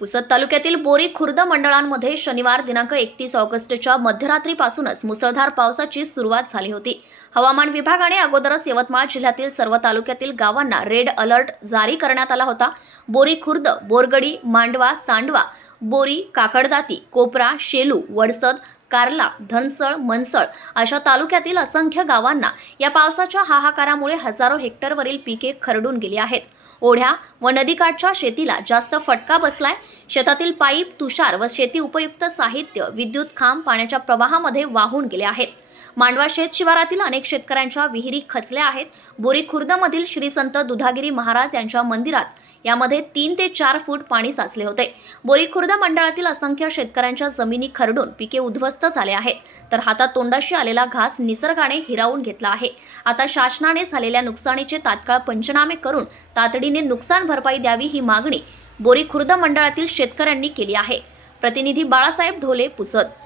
पुसद तालुक्यातील बोरी खुर्द मंडळांमध्ये शनिवार दिनांक एकतीस ऑगस्टच्या मध्यरात्रीपासूनच मुसळधार पावसाची सुरुवात झाली होती. हवामान विभागाने अगोदरच यवतमाळ जिल्ह्यातील सर्व तालुक्यातील गावांना रेड अलर्ट जारी करण्यात आला होता. बोरी खुर्द बोरगडी मांडवा सांडवा बोरी काकडदाती कोपरा शेलू वडसद कार्ला धनसळ मनसळ अशा तालुक्यातील असंख्य गावांना या पावसाच्या हाहाकारामुळे हजारो हेक्टरवरील पिके खरडून गेली आहेत. ओढ्या व नदीकाठच्या शेतीला जास्त फटका बसलाय. शेतातील पाईप तुषार व शेती उपयुक्त साहित्य विद्युत खांब पाण्याच्या प्रवाहामध्ये वाहून गेले आहेत. मांडवा शेत शिवारातील अनेक शेतकऱ्यांच्या विहिरी खचल्या आहेत. बोरी खुर्दमधील श्री संत दुधागिरी महाराज यांच्या मंदिरात यामध्ये तीन ते चार फूट पाणी साचले होते. बोरीखुर्द मंडळातील असंख्य शेतकऱ्यांच्या जमिनी खरडून पिके उद्ध्वस्त झाले आहेत. तर हातात तोंडाशी आलेला घास निसर्गाने हिरावून घेतला आहे. आता शासनाने झालेल्या नुकसानीचे तात्काळ पंचनामे करून तातडीने नुकसान भरपाई द्यावी ही मागणी बोरीखुर्द मंडळातील शेतकऱ्यांनी केली आहे. प्रतिनिधी बाळासाहेब ढोले पुसत